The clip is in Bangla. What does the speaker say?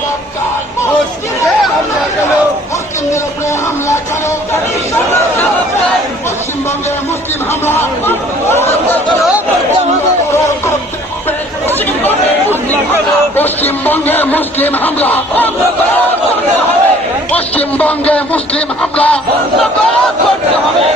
জবাব চাই। মুসলিমদের উপরে হামলা কেন? পশ্চিমবঙ্গে মুসলিম হামলা পশ্চিমবঙ্গে মুসলিম হামলা পশ্চিমবঙ্গে মুসলিম হামলা করতে হবে।